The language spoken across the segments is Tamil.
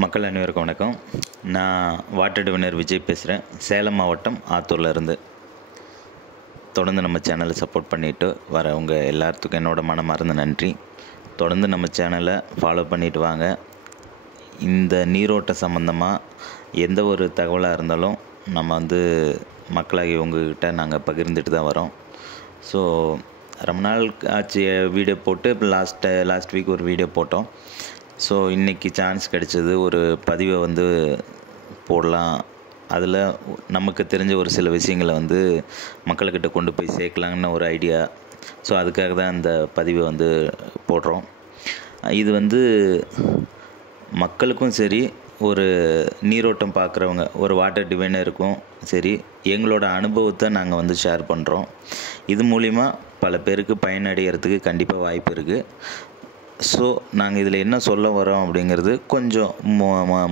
மக்கள் அனைவருக்கும் வணக்கம். நான் வாட்டர் டிவினர் விஜய் பேசுகிறேன். சேலம் மாவட்டம் ஆத்தூரில் இருந்து. தொடர்ந்து நம்ம சேனலை சப்போர்ட் பண்ணிவிட்டு வரவங்க எல்லாத்துக்கும் என்னோடய மனமார்ந்த நன்றி. தொடர்ந்து நம்ம சேனலை ஃபாலோ பண்ணிவிட்டு வாங்க. இந்த நீரோட்ட சம்மந்தமாக எந்த ஒரு தகவலாக இருந்தாலும் நம்ம மக்களாகி உங்ககிட்ட நாங்கள் பகிர்ந்துட்டு தான் வரோம். ஸோ ரொம்ப நாள் ஆச்சு வீடியோ போட்டு. இப்போ லாஸ்ட் வீக் ஒரு வீடியோ போட்டோம். ஸோ இன்றைக்கி சான்ஸ் கிடச்சிது, ஒரு பதிவை போடலாம். அதில் நமக்கு தெரிஞ்ச ஒரு சில விஷயங்களை மக்கள்கிட்ட கொண்டு போய் சேர்க்கலாங்கன்னு ஒரு ஐடியா. ஸோ அதுக்காக தான் இந்த பதிவை போடுறோம். இது மக்களுக்கும் சரி, ஒரு நீரோட்டம் பார்க்குறவங்க, ஒரு வாட்டர் டிவைனருக்கும் சரி, எங்களோட அனுபவத்தை நாங்கள் ஷேர் பண்ணுறோம். இது மூலிமா பல பேருக்கு பயனடைகிறதுக்கு கண்டிப்பாக வாய்ப்பு இருக்குது. ஸோ நாங்கள் இதில் என்ன சொல்ல வரோம் அப்படிங்கிறது கொஞ்சம்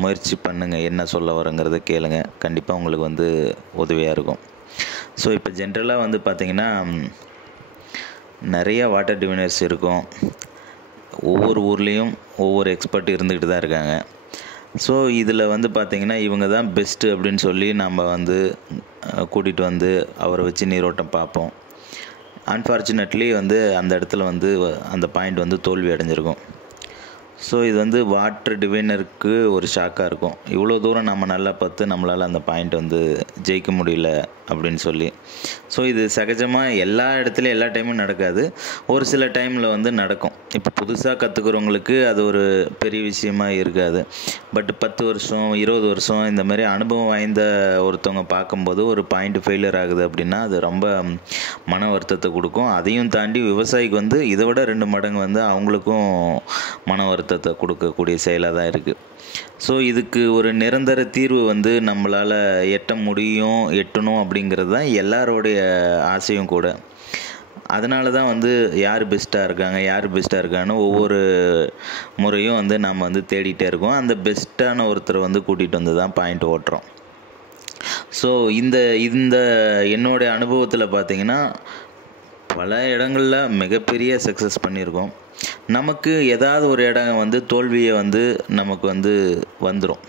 முயற்சி பண்ணுங்கள். என்ன சொல்ல வரோங்கிறத கேளுங்க, கண்டிப்பாக உங்களுக்கு உதவியாக இருக்கும். ஸோ இப்போ ஜென்ரலாக பார்த்திங்கன்னா நிறையா வாட்டர் டிவைனர்ஸ் இருக்கும். ஒவ்வொரு ஊர்லேயும் ஒவ்வொரு எக்ஸ்பர்ட் இருந்துக்கிட்டு தான் இருக்காங்க. ஸோ இதில் பார்த்திங்கன்னா இவங்க தான் பெஸ்ட்டு அப்படின்னு சொல்லி நம்ம கூட்டிகிட்டு அவரை வச்சு நீரோட்டம் பார்ப்போம். அன்ஃபார்ச்சுனேட்லி அந்த இடத்துல அந்த பாயிண்ட் தோல்வி அடைஞ்சிருக்கும். ஸோ இது வாட்டர் டிவைனருக்கு ஒரு ஷாக்காக இருக்கும். இவ்வளோ தூரம் நம்ம நல்லா பார்த்து நம்மளால் அந்த பாயிண்ட் ஜெயிக்க முடியல அப்படின்னு சொல்லி. ஸோ இது சகஜமாக எல்லா இடத்துலையும் எல்லா டைமும் நடக்காது. ஒரு சில டைமில் நடக்கும். இப்போ புதுசாக கற்றுக்கிறவங்களுக்கு அது ஒரு பெரிய விஷயமா இருக்காது. பட் 10 வருஷம் 20 வருஷம் இந்த மாதிரி அனுபவம் வாய்ந்த ஒருத்தவங்க பார்க்கும்போது ஒரு பாயிண்ட் ஃபெயிலியர் ஆகுது அப்படின்னா அது ரொம்ப மன வருத்தத்தை கொடுக்கும். அதையும் தாண்டி விவசாயிக்கு இதை விட 2 மடங்கு அவங்களுக்கும் மன வருத்தத்தை கொடுக்கக்கூடிய செயலாக தான் இருக்குது. ஸோ இதுக்கு ஒரு நிரந்தர தீர்வு நம்மளால் எட்டணும் அப்படிங்கிறது தான் எல்லாரோடைய ஆசையும் கூட. அதனால தான் யார் பெஸ்ட்டாக இருக்காங்கன்னு ஒவ்வொரு முறையும் நாம் தேடிகிட்டே இருக்கோம். அந்த பெஸ்ட்டான ஒருத்தரை கூட்டிகிட்டு தான் பாயிண்ட் ஓட்டுறோம். ஸோ இந்த என்னுடைய அனுபவத்தில் பார்த்திங்கன்னா பல இடங்களில் மிகப்பெரிய சக்ஸஸ் பண்ணியிருக்கோம். நமக்கு ஏதாவது ஒரு இடம் தோல்வியை நமக்கு வந்துடும்.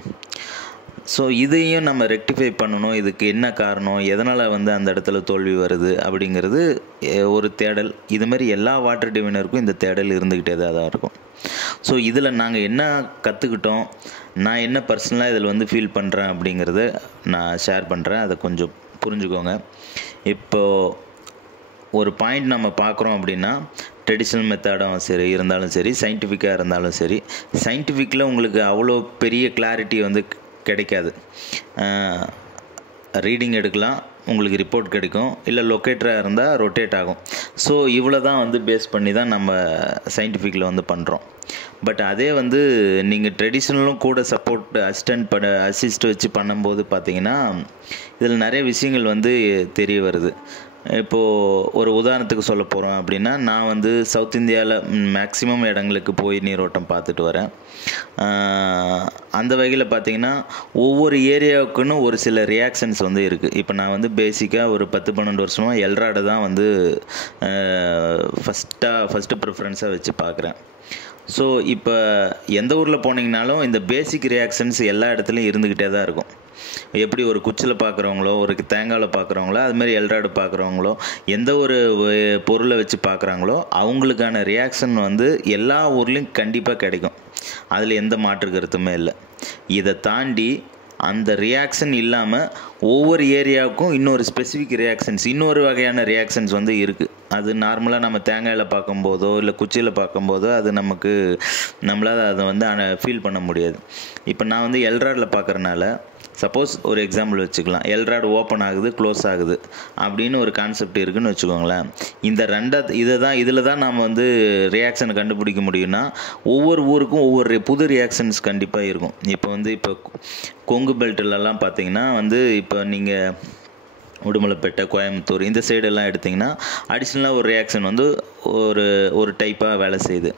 ஸோ இதையும் நம்ம ரெக்டிஃபை பண்ணணும். இதுக்கு என்ன காரணம், எதனால் அந்த இடத்துல தோல்வி வருது அப்படிங்கிறது ஒரு தேடல். இதுமாதிரி எல்லா வாட்டர் டிவைனருக்கும் இந்த தேடல் இருந்துக்கிட்டே தான் இருக்கும். ஸோ இதில் நாங்கள் என்ன கற்றுக்கிட்டோம், நான் என்ன பர்சனலாக இதில் ஃபீல் பண்ணுறேன் அப்படிங்கிறத நான் ஷேர் பண்ணுறேன். அதை கொஞ்சம் புரிஞ்சுக்கோங்க. இப்போது ஒரு பாயிண்ட் நம்ம பார்க்குறோம் அப்படின்னா ட்ரெடிஷ்னல் மெத்தடாக இருந்தாலும் சரி, சயின்டிஃபிக்காக இருந்தாலும் சரி, சயின்டிஃபிக்கில் உங்களுக்கு அவ்வளோ பெரிய கிளாரிட்டி கிடைக்காது. ரீடிங் எடுக்கலாம், உங்களுக்கு ரிப்போர்ட் கிடைக்கும், இல்லை லொக்கேட்டராக இருந்தால் ரொட்டேட் ஆகும். ஸோ இவ்வளோ தான் பேஸ் பண்ணி தான் நம்ம சயின்டிஃபிக்கில் பண்ணுறோம். பட் அதே நீங்கள் ட்ரெடிஷ்னலும் கூட சப்போர்ட் அசிஸ்ட் வச்சு பண்ணும்போது பார்த்திங்கன்னா இதில் நிறைய விஷயங்கள் தெரிய வருது. இப்போது ஒரு உதாரணத்துக்கு சொல்ல போகிறோம் அப்படின்னா, நான் சவுத் இந்தியாவில் மேக்ஸிமம் இடங்களுக்கு போய் நீரோட்டம் பார்த்துட்டு வரேன். அந்த வகையில் பார்த்திங்கன்னா ஒவ்வொரு ஏரியாவுக்குன்னு ஒரு சில ரியாக்ஷன்ஸ் இருக்குது. இப்போ நான் பேசிக்காக ஒரு 10-12 வருஷமாக எல்ராடை தான் ஃபஸ்ட்டு ப்ரிஃபரன்ஸாக வச்சு பார்க்குறேன். ஸோ இப்போ எந்த ஊரில் போனீங்கனாலும் இந்த பேசிக் ரியாக்ஷன்ஸ் எல்லா இடத்துலையும் இருந்துக்கிட்டே தான் இருக்கும். எப்படி ஒரு குச்சில் பார்க்குறவங்களோ, ஒரு தேங்காயில் பார்க்குறவங்களோ, அதுமாதிரி எல்ராடு பார்க்குறவங்களோ, எந்த ஒரு பொருளை வச்சு பார்க்குறாங்களோ அவங்களுக்கான ரியாக்ஷன் எல்லா ஊர்லேயும் கண்டிப்பாக கிடைக்கும். அதில் எந்த மாற்று கருத்துமே இல்லை. இதை தாண்டி அந்த ரியாக்ஷன் இல்லாமல் ஒவ்வொரு ஏரியாவுக்கும் இன்னொரு ஸ்பெசிஃபிக் ரியாக்ஷன்ஸ், இன்னொரு வகையான ரியாக்ஷன்ஸ் இருக்குது. அது நார்மலாக நம்ம தேங்காயில் பார்க்கும்போதோ இல்லை குச்சியில் பார்க்கும்போதோ அது நம்மளால் அதை ஃபீல் பண்ண முடியாது. இப்போ நான் எல்ராடில் பார்க்குறனால சப்போஸ் ஒரு எக்ஸாம்பிள் வச்சுக்கலாம். எல்ராட் ஓப்பன் ஆகுது, க்ளோஸ் ஆகுது அப்படின்னு ஒரு கான்செப்ட் இருக்குதுன்னு வச்சுக்கோங்களேன். இந்த இதில் தான் நாம் ரியாக்ஷனை கண்டுபிடிக்க முடியும்னா ஒவ்வொரு ஊருக்கும் ஒவ்வொரு புது ரியாக்ஷன்ஸ் கண்டிப்பாக இருக்கும். இப்போ கொங்கு பெல்ட்லலாம் பார்த்திங்கன்னா இப்போ நீங்கள் உடுமலைப்பேட்டை, கோயம்புத்தூர் இந்த சைடெல்லாம் எடுத்திங்கன்னா அடிஷ்னலாக ஒரு ரியாக்ஷன் ஒரு டைப்பாக வேலை செய்யுது.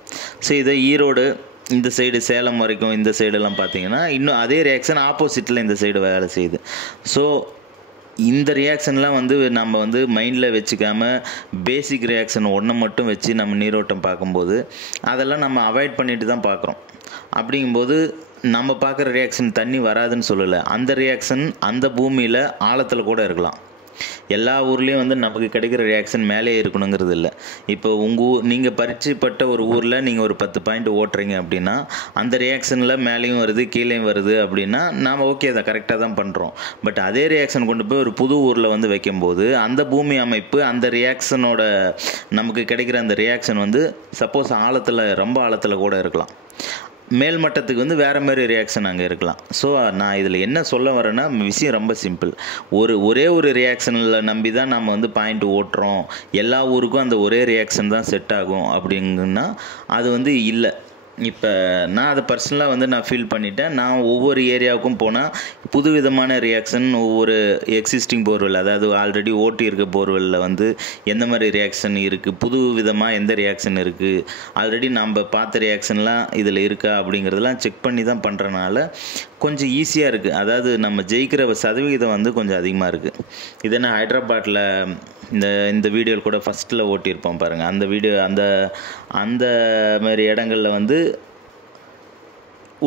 ஸோ இதை ஈரோடு இந்த சைடு சேலம் வரைக்கும் இந்த சைடெல்லாம் பார்த்திங்கன்னா இன்னும் அதே ரியாக்ஷன் ஆப்போசிட்டில் இந்த சைடு வேலை செய்யுது. ஸோ இந்த ரியாக்ஷன்லாம் நம்ம மைண்டில் வச்சுக்காமல் பேசிக் ரியாக்ஷன் ஒன்றை மட்டும் வச்சு நம்ம நீரோட்டம் பார்க்கும்போது அதெல்லாம் நம்ம அவாய்ட் பண்ணிட்டு தான் பார்க்குறோம். அப்படிங்கும்போது நம்ம பார்க்குற ரியாக்ஷன் தண்ணி வராதுன்னு சொல்லலை. அந்த ரியாக்ஷன் அந்த பூமியில் ஆழத்தில் கூட இருக்கலாம். எல்லா ஊர்லேயும் வந்து நமக்கு கிடைக்கிற ரியாக்ஷன் மேலே இருக்கணுங்கிறது இல்லை. இப்போ நீங்கள் பரிச்சயப்பட்ட ஒரு ஊரில் நீங்கள் ஒரு 10 பாயிண்ட் ஓட்டுறீங்க அப்படின்னா அந்த ரியாக்ஷனில் மேலேயும் வருது கீழேயும் வருது அப்படின்னா நாம் ஓகே தான், கரெக்டாக தான் பண்ணுறோம். பட் அதே ரியாக்ஷன் கொண்டு போய் ஒரு புது ஊரில் வந்து வைக்கும்போது அந்த பூமி அமைப்பு அந்த ரியாக்ஷனோட நமக்கு கிடைக்கிற அந்த ரியாக்ஷன் வந்து சப்போஸ் ஆழத்தில் ரொம்ப ஆழத்தில் கூட இருக்கலாம், மேல்மட்டத்துக்கு வந்து வேறு மாதிரி ரியாக்ஷன் அங்கே இருக்கலாம். ஸோ நான் இதில் என்ன சொல்ல வரேன்னா விஷயம் ரொம்ப சிம்பிள். ஒரே ஒரு ரியாக்ஷனில் நம்பி தான் நம்ம வந்து பாயிண்ட் ஓட்டுறோம், எல்லா ஊருக்கும் அந்த ஒரே ரியாக்ஷன் தான் செட் ஆகும் அப்படிங்கன்னா அது வந்து இல்லை. இப்போ நான் அதை பர்சனலாக வந்து நான் ஃபீல் பண்ணிட்டேன். நான் ஒவ்வொரு ஏரியாவுக்கும் போனால் புது விதமான ரியாக்ஷன், ஒவ்வொரு எக்ஸிஸ்டிங் போர்வெல், அதாவது ஆல்ரெடி ஓட்டி இருக்க போர்வெல்லில் வந்து எந்த மாதிரி ரியாக்ஷன் இருக்குது, புது விதமாக எந்த ரியாக்ஷன் இருக்குது, ஆல்ரெடி நம்ம பார்த்த ரியாக்ஷன்லாம் இதில் இருக்கா அப்படிங்கிறதெல்லாம் செக் பண்ணி தான் பண்ணுறனால கொஞ்சம் ஈஸியாக இருக்குது. அதாவது நம்ம ஜெயிக்கிற சதவிகிதம் வந்து கொஞ்சம் அதிகமாக இருக்குது. இதை நான் ஹைதராபாத்தில் இந்த வீடியோவில் கூட ஃபஸ்ட்டில் ஓட்டியிருப்போம் பாருங்கள். அந்த வீடியோ அந்த மாதிரி இடங்களில் வந்து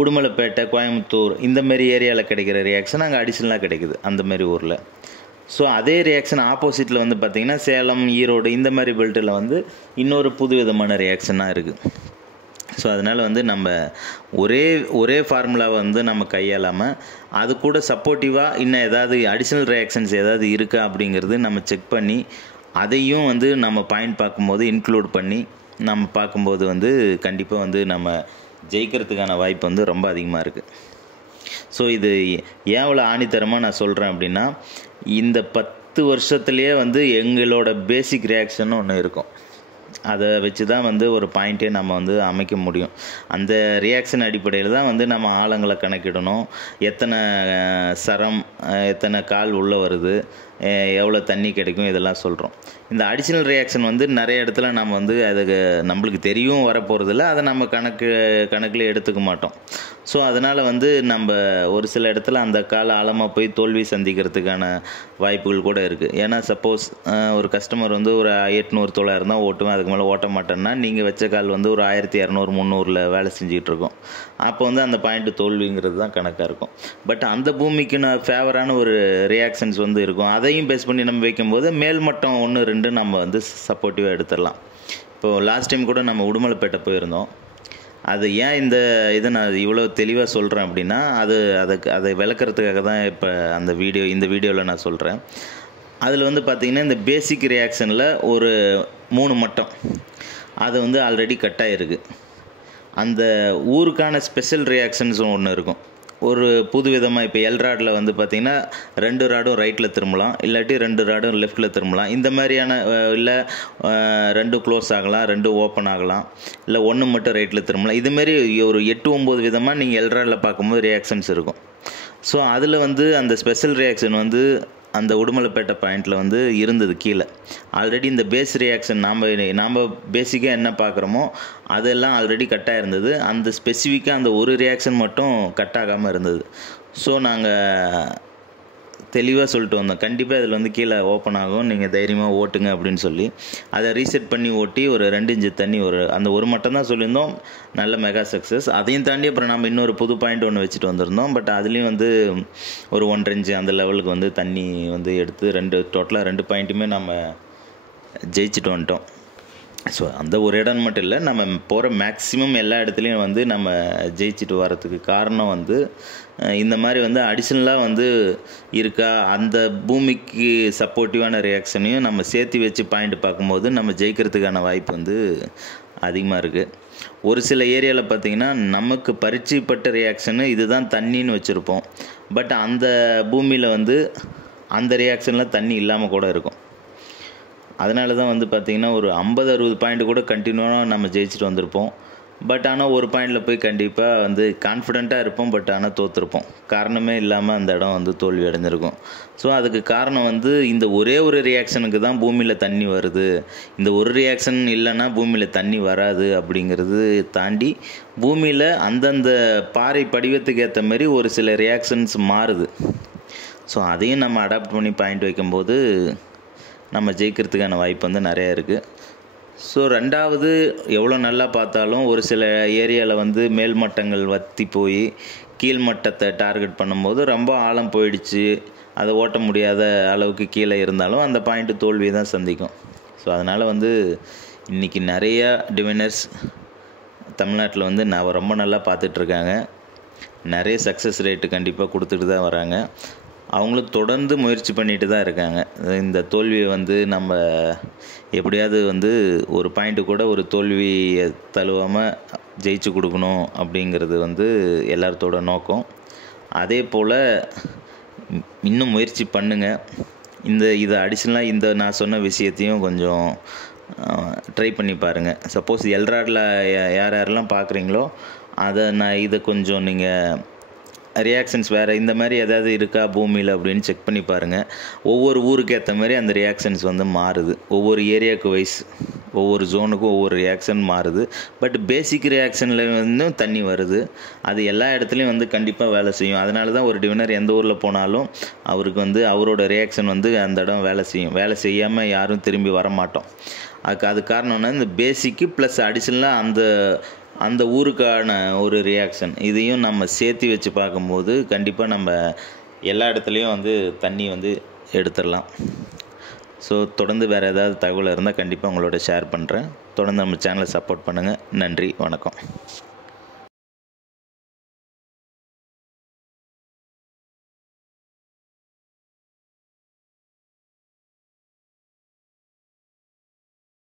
உடுமலைப்பேட்டை, கோயம்புத்தூர் இந்த மாதிரி ஏரியாவில் கிடைக்கிற ரியாக்ஷன் அங்கே அடிஷனலாக கிடைக்குது அந்த மாதிரி ஊரில். ஸோ அதே ரியாக்ஷன் ஆப்போசிட்டில் வந்து பார்த்திங்கன்னா சேலம், ஈரோடு இந்த மாதிரி பெல்ட்டில் வந்து இன்னொரு புது விதமான ரியாக்ஷனாக இருக்குது. ஸோ அதனால் வந்து நம்ம ஒரே ஃபார்முலாவை வந்து நம்ம கையாளாமல் அது கூட சப்போர்ட்டிவாக இன்னும் ஏதாவது அடிஷ்னல் ரியாக்ஷன்ஸ் ஏதாவது இருக்கா அப்படிங்கிறது நம்ம செக் பண்ணி அதையும் வந்து நம்ம பாயிண்ட் பார்க்கும்போது இன்க்ளூட் பண்ணி நம்ம பார்க்கும்போது வந்து கண்டிப்பாக வந்து நம்ம ஜெயிக்கிறதுக்கான வாய்ப்பு வந்து ரொம்ப அதிகமாக இருக்குது. ஸோ இது ஏன் இவ்வளோ ஆணித்தரமாக நான் சொல்கிறேன் அப்படின்னா, இந்த 10 வருஷத்துலேயே வந்து எங்களோட பேசிக் ரியாக்ஷன் ஒன்று இருக்கும். அதை வச்சு தான் வந்து ஒரு பாயிண்ட்டே நம்ம வந்து அமைக்க முடியும். அந்த ரியாக்ஷன் அடிப்படையில் தான் வந்து நம்ம ஆழங்களை கணக்கிடணும், எத்தனை சரம், எத்தனை கால் உள்ளே வருது, எவ்வளோ தண்ணி கிடைக்கும், இதெல்லாம் சொல்கிறோம். இந்த அடிஷ்னல் ரியாக்ஷன் வந்து நிறைய இடத்துல நம்ம வந்து அதுக்கு நம்மளுக்கு தெரியும் வரப்போகிறதில்ல, அதை நம்ம கணக்கில் எடுத்துக்க மாட்டோம். ஸோ அதனால் வந்து நம்ம ஒரு சில இடத்துல அந்த கால் ஆழமாக போய் தோல்வி சந்திக்கிறதுக்கான வாய்ப்புகள் கூட இருக்குது. ஏன்னா சப்போஸ் ஒரு கஸ்டமர் வந்து ஒரு 800-900 தான் ஓட்டுவேன், அதுக்கு மேலே ஓட்ட மாட்டேன்னா நீங்கள் வச்ச கால் வந்து ஒரு 1200-300 வேலை செஞ்சுக்கிட்டு இருக்கோம். அப்போ வந்து அந்த பாயிண்ட்டு தோல்விங்கிறது தான் கணக்காக இருக்கும். பட் அந்த பூமிக்கு ஃபேவரான ஒரு ரியாக்ஷன்ஸ் வந்து இருக்கும். அதையும் பேஸ் பண்ணி நம்ம வைக்கும்போது மேல்மட்டம் 1-2 நம்ம வந்து சப்போர்ட்டிவாக எடுத்துடலாம். இப்போது லாஸ்ட் டைம் கூட நம்ம உடுமலைப்பேட்டை போயிருந்தோம். அது ஏன் இதை நான் இவ்வளோ தெளிவாக சொல்கிறேன் அப்படின்னா அதை விளக்குறதுக்காக தான் இப்போ இந்த வீடியோவில் நான் சொல்கிறேன். அதில் வந்து பார்த்திங்கன்னா இந்த பேசிக் ரியாக்ஷனில் ஒரு 3 மட்டம் அது வந்து ஆல்ரெடி கட் ஆகிருக்கு. அந்த ஊருக்கான ஸ்பெஷல் ரியாக்ஷன்ஸும் ஒன்று இருக்கும். ஒரு புது விதமாக இப்போ எல்ராடில் வந்து பார்த்திங்கன்னா 2 ராடும் ரைட்டில் திரும்பலாம், இல்லாட்டி 2 ராடும் லெஃப்ட்டில் திரும்பலாம். இந்த மாதிரியான இல்லை 2 க்ளோஸ் ஆகலாம், 2 ஓப்பன் ஆகலாம், இல்லை 1 மட்டும் ரைட்டில் திரும்பலாம். இதுமாரி ஒரு 8-9 விதமாக நீங்கள் எல்ராடில் பார்க்கும்போது ரியாக்ஷன்ஸ் இருக்கும். ஸோ அதில் வந்து அந்த ஸ்பெஷல் ரியாக்ஷன் வந்து அந்த உடுமலைப்பேட்டை பாயிண்டில் வந்து இருந்தது கீழே. ஆல்ரெடி இந்த பேஸ் ரியாக்ஷன் நாம் பேசிக்காக என்ன பார்க்குறோமோ அதெல்லாம் ஆல்ரெடி கட்டாக இருந்தது. அந்த ஸ்பெசிஃபிக்காக அந்த ஒரு ரியாக்ஷன் மட்டும் கட் ஆகாமல் இருந்தது. ஸோ நாங்கள் தெளிவாக சொல்லிட்டு வந்தோம், கண்டிப்பாக இதில் வந்து கீழே ஓப்பன் ஆகும், நீங்கள் தைரியமாக ஓட்டுங்க அப்படின்னு சொல்லி அதை ரீசெட் பண்ணி ஓட்டி ஒரு 2 இன்ச்சு தண்ணி அந்த ஒரு மட்டம் தான் சொல்லியிருந்தோம். நல்ல மெகா சக்ஸஸ். அதையும் தாண்டி அப்புறம் நம்ம இன்னொரு புது பாயிண்ட் ஒன்று வச்சுட்டு வந்திருந்தோம். பட் அதுலேயும் வந்து ஒரு 1.5 இன்ச்சு அந்த லெவலுக்கு வந்து தண்ணி வந்து எடுத்து டோட்டலாக 2 பாயிண்ட்டுமே நம்ம ஜெயிச்சுட்டு வந்துட்டோம். ஸோ அந்த ஒரு இடம் மட்டும் இல்லை, நம்ம போகிற மேக்ஸிமம் எல்லா இடத்துலையும் வந்து நம்ம ஜெயிச்சுட்டு வரத்துக்கு காரணம் வந்து இந்த மாதிரி வந்து அடிஷ்னலாக வந்து இருக்கா, அந்த பூமிக்கு சப்போர்ட்டிவான ரியாக்ஷனையும் நம்ம சேர்த்து வச்சு பாயிண்ட் பார்க்கும்போது நம்ம ஜெயிக்கிறதுக்கான வாய்ப்பு வந்து அதிகமாக இருக்குது. ஒரு சில ஏரியாவில் பார்த்திங்கன்னா நமக்கு பரிச்சயப்பட்ட ரியாக்ஷனு இதுதான் தண்ணின்னு வச்சுருப்போம். பட் அந்த பூமியில் வந்து அந்த ரியாக்ஷனில் தண்ணி இல்லாமல் கூட இருக்கும். அதனால தான் வந்து பார்த்திங்கன்னா ஒரு 50-60 பாயிண்ட் கூட கண்டினியூவாக நம்ம ஜெயிச்சுட்டு வந்திருப்போம். பட் ஆனால் ஒரு பாயிண்டில் போய் கண்டிப்பாக வந்து கான்ஃபிடெண்ட்டாக இருப்போம், பட் ஆனால் தோற்றுருப்போம். காரணமே இல்லாமல் அந்த இடம் வந்து தோல்வி அடைஞ்சிருக்கும். ஸோ அதுக்கு காரணம் வந்து இந்த ஒரே ஒரு ரியாக்ஷனுக்கு தான் பூமியில் தண்ணி வருது, இந்த ஒரு ரியாக்ஷன் இல்லைன்னா பூமியில் தண்ணி வராது அப்படிங்கிறது தாண்டி பூமியில் அந்தந்த பாறை படிவத்துக்கு ஏற்ற மாதிரி ஒரு சில ரியாக்ஷன்ஸ் மாறுது. ஸோ அதையும் நம்ம அடாப்ட் பண்ணி பாயிண்ட் வைக்கும்போது நம்ம ஜெயிக்கிறதுக்கான வாய்ப்பு வந்து நிறையா இருக்குது. ஸோ ரெண்டாவது, எவ்வளோ நல்லா பார்த்தாலும் ஒரு சில ஏரியாவில் வந்து மேல்மட்டங்கள் வற்றி போய் கீழ்மட்டத்தை டார்கெட் பண்ணும்போது ரொம்ப ஆழம் போயிடுச்சு, அதை ஓட்ட முடியாத அளவுக்கு கீழே இருந்தாலும் அந்த பாயிண்ட்டு தோல்வியை தான் சந்திக்கும். ஸோ அதனால் வந்து இன்றைக்கி நிறையா டிவைனர்ஸ் தமிழ்நாட்டில் வந்து ரொம்ப நல்லா பார்த்துட்ருக்காங்க. நிறைய சக்ஸஸ் ரேட்டு கண்டிப்பாக கொடுத்துட்டு தான் வராங்க. அவங்களும் தொடர்ந்து முயற்சி பண்ணிட்டு தான் இருக்காங்க. இந்த தோல்வியை வந்து நம்ம எப்படியாவது வந்து ஒரு பாயிண்ட்டு கூட ஒரு தோல்வியை தழுவாமல் ஜெயிச்சு கொடுக்கணும் அப்படிங்கிறது வந்து எல்லாத்தோட நோக்கம். அதே போல் இன்னும் முயற்சி பண்ணுங்கள். இதை அடிஷ்னலாக இந்த நான் சொன்ன விஷயத்தையும் கொஞ்சம் ட்ரை பண்ணி பாருங்கள். சப்போஸ் எல்ராடில் யாரெல்லாம் பார்க்குறீங்களோ இதை கொஞ்சம் நீங்கள் ரியாக்ஷன்ஸ் வேறு இந்த மாதிரி ஏதாவது இருக்கா பூமியில் அப்படின்னு செக் பண்ணி பாருங்கள். ஒவ்வொரு ஊருக்கு ஏற்ற மாதிரி அந்த ரியாக்ஷன்ஸ் வந்து மாறுது. ஒவ்வொரு ஏரியாவுக்கு வைஸ் ஒவ்வொரு ஜோனுக்கும் ஒவ்வொரு ரியாக்ஷன் மாறுது. பட் பேசிக் ரியாக்ஷனில் வந்து தண்ணி வருது. அது எல்லா இடத்துலையும் வந்து கண்டிப்பாக வேலை செய்யும். அதனால தான் ஒரு டிவினர் எந்த ஊரில் போனாலும் அவருக்கு வந்து அவரோட ரியாக்ஷன் வந்து அந்த இடம் வேலை செய்யும். வேலை செய்யாமல் யாரும் திரும்பி வர மாட்டோம். அது காரணம்னா இந்த பேசிக்கு ப்ளஸ் அடிஷ்னலாக அந்த ஊருக்கான ஒரு ரியாக்ஷன் இதையும் நம்ம சேர்த்து வச்சு பார்க்கும்போது கண்டிப்பாக நம்ம எல்லா இடத்துலையும் வந்து தண்ணி வந்து எடுத்துடலாம். ஸோ தொடர்ந்து வேறு ஏதாவது தகவல் இருந்தால் கண்டிப்பாக உங்களோட ஷேர் பண்ணுறேன். தொடர்ந்து நம்ம சேனலை சப்போர்ட் பண்ணுங்கள். நன்றி, வணக்கம்.